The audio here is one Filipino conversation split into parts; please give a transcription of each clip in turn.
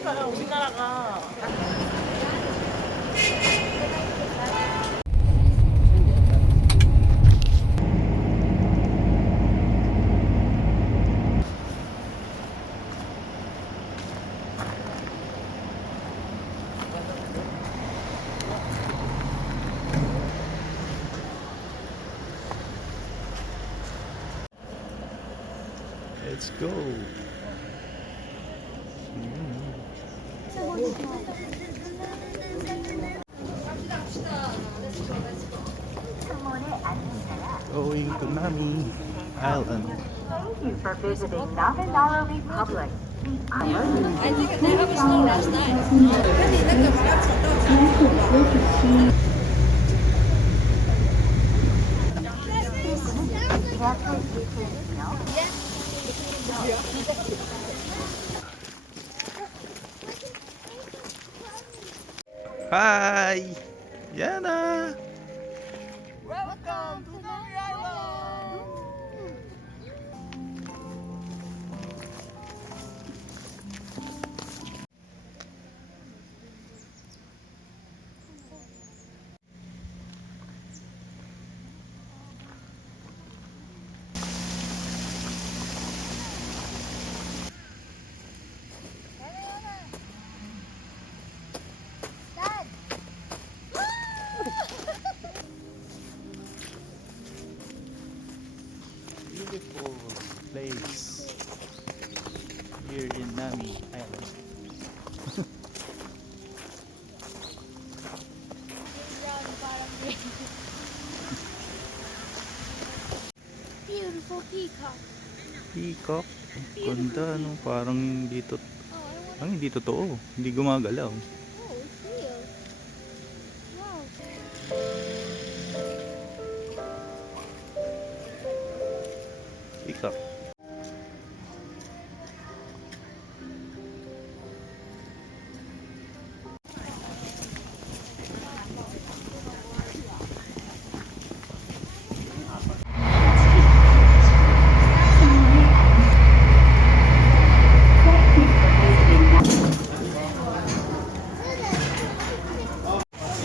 그러니까요, 우리나라가. Let's go. Going to Nami Island. Thank you for visiting Naminara Republic. I think they have a snow last night. Hi! Yana! Welcome to Nami Island! Beautiful place here in Nami Island. Beautiful peacock. Peacock. Ganda, no? Parang hindi totoo. Hindi gumagalaw. Oh, it's real. Wow. Peacock.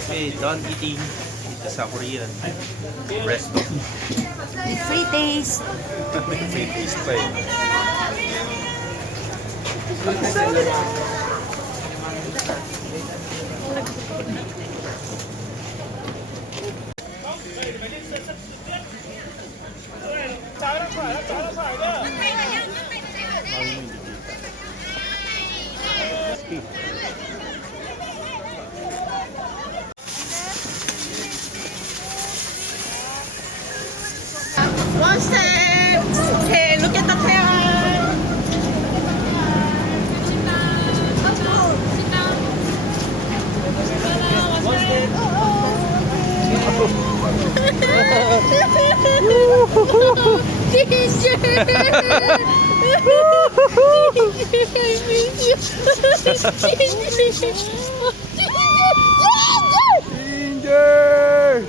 Okay, done eating dito sa Korean resto. Free taste. May free taste pa eh. One step! Okay, look at the tail! Ginger!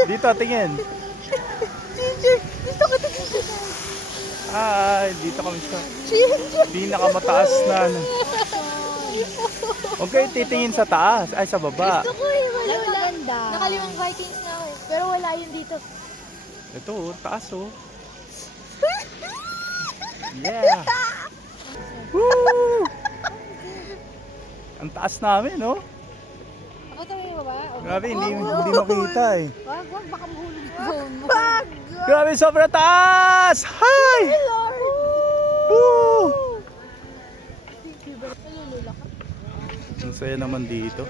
Dito, tingin. Hi, dito kami sa pinakamataas na ano. Okay, titingin sa taas. Ay, sa baba. Gusto ko yung maganda. Nakalimang Vikings na ako eh. Pero wala yun dito. Ito, taas oh. Yeah. Woo! Ang taas namin, no? Ako tayo yung baba. Grabe, hindi makita eh. Wag, baka mahulog yung phone mo. Wag! Grabe, sobrang taas! Hi! Woo! Nalulula ka. Ang saya naman dito.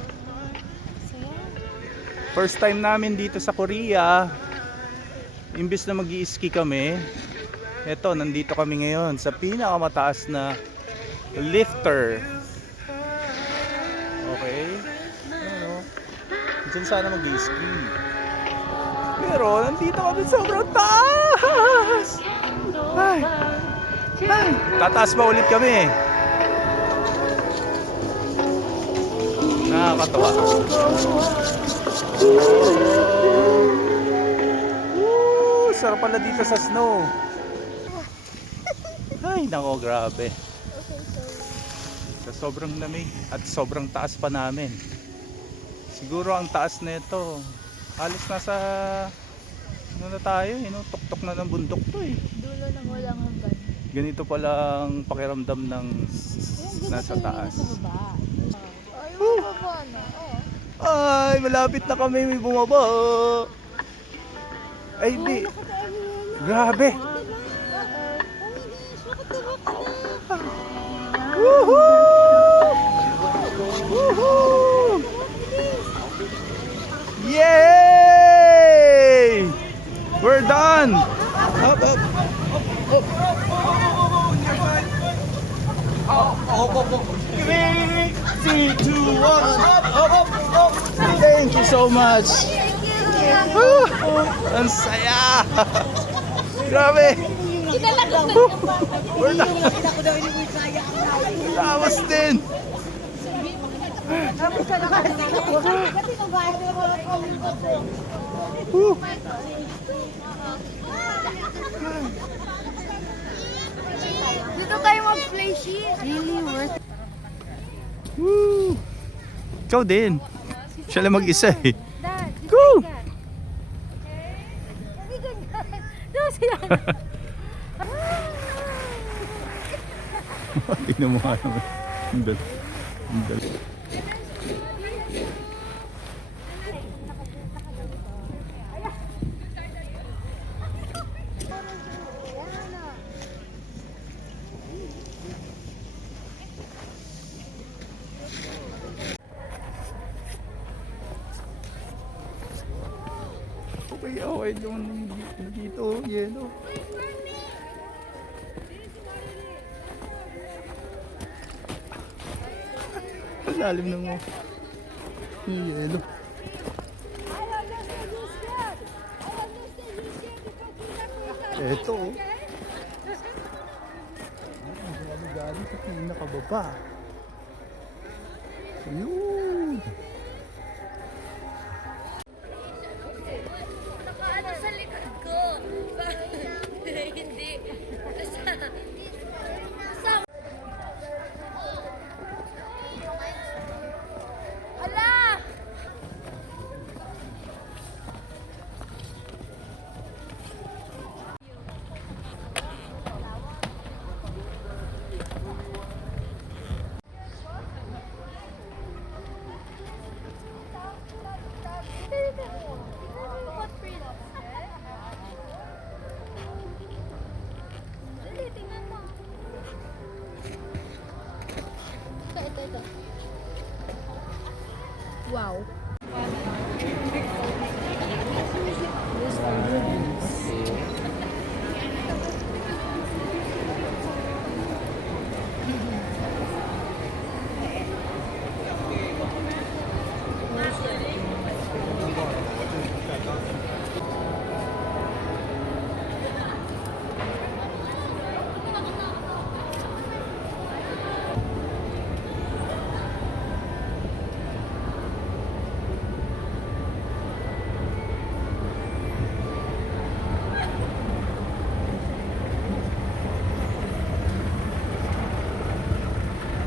Saya. First time namin dito sa Korea. Imbis na mag-i-ski kami, eto, nandito kami ngayon sa pinakamataas na lifter. Okay? Ano? Diyan sana mag-i-ski. Pero nandito kami sobrang taas! Ay! Ay! Tataas pa ulit kami. Nakakatawa. Sarap pala dito sa snow. Ay, nako, grabe. Sa sobrang lamig at sobrang taas pa namin. Siguro ang taas na ito, halos nasa, ano na tayo, tuktok na ng bundok to eh. Dulo ng walang hanggan. Ganito palang pakiramdam ng nasa taas. Sa baba. Ay, baba na. Ay, malapit na kami, may bumaba. Ay, di. Grabe. Woohoo! Woohoo! Yay! We're done. Up, up. Three, two, one. Up. Thank you so much. Woo! Ang saya. Grabe. We're done. Tapos din. Woo! Dito tayo mag-play sheet. Really worth it. Woo! Ikaw din. Siya lang mag-isa eh. Dad, Go! Doon sila. Tingnan mo nga naman. Ang dali. Ang dali. Okay, doon dito, yelo. Ang lalim ng mo. Yung yelo. Eto. Ang grabe galing sa pinakababa. Ayun. Nakaano sa likod ko. Hindi. Ala! Ito. Wow.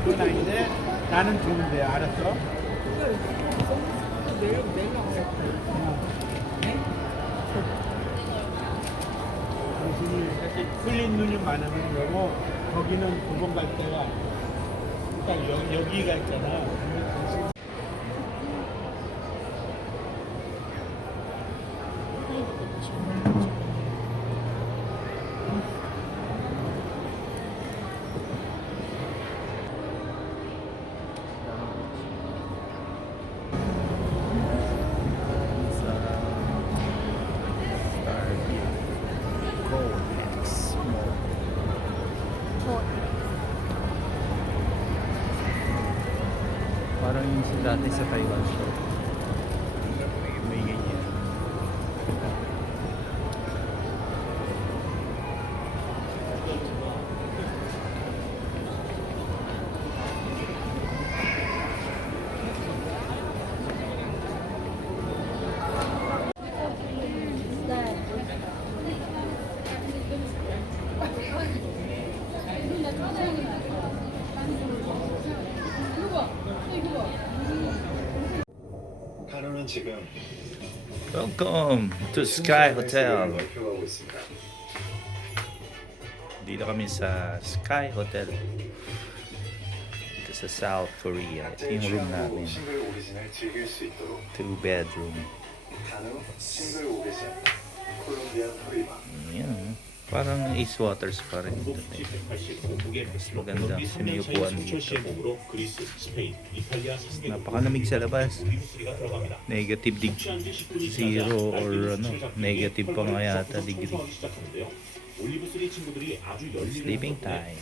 그건 아닌데 나는 좋은데 알았어? 당신이 이렇게 풀린 눈이 많으면 여보 거기는 두 번 갈 때가 딱 여기가 있잖아. 근데 당신 Parang yung sa dati sa Taiwan show. May ganyan. 저는 지금 Welcome to Sky Hotel. 발표하고 있습니다. Dito kami sa Sky Hotel. Ito sa South Korea. Ito yung room namin. 싱글 오리진을 즐길 수 있도록 2-bedroom. 단우 싱글 오리진 콜롬비아 토리바. Yan. Parang Ace Waters pa rin ito. Maganda. Sinuyupuan dito. Napakalamig sa labas. Negative 0 or ano, negative pa nga yata degree. Sleeping time.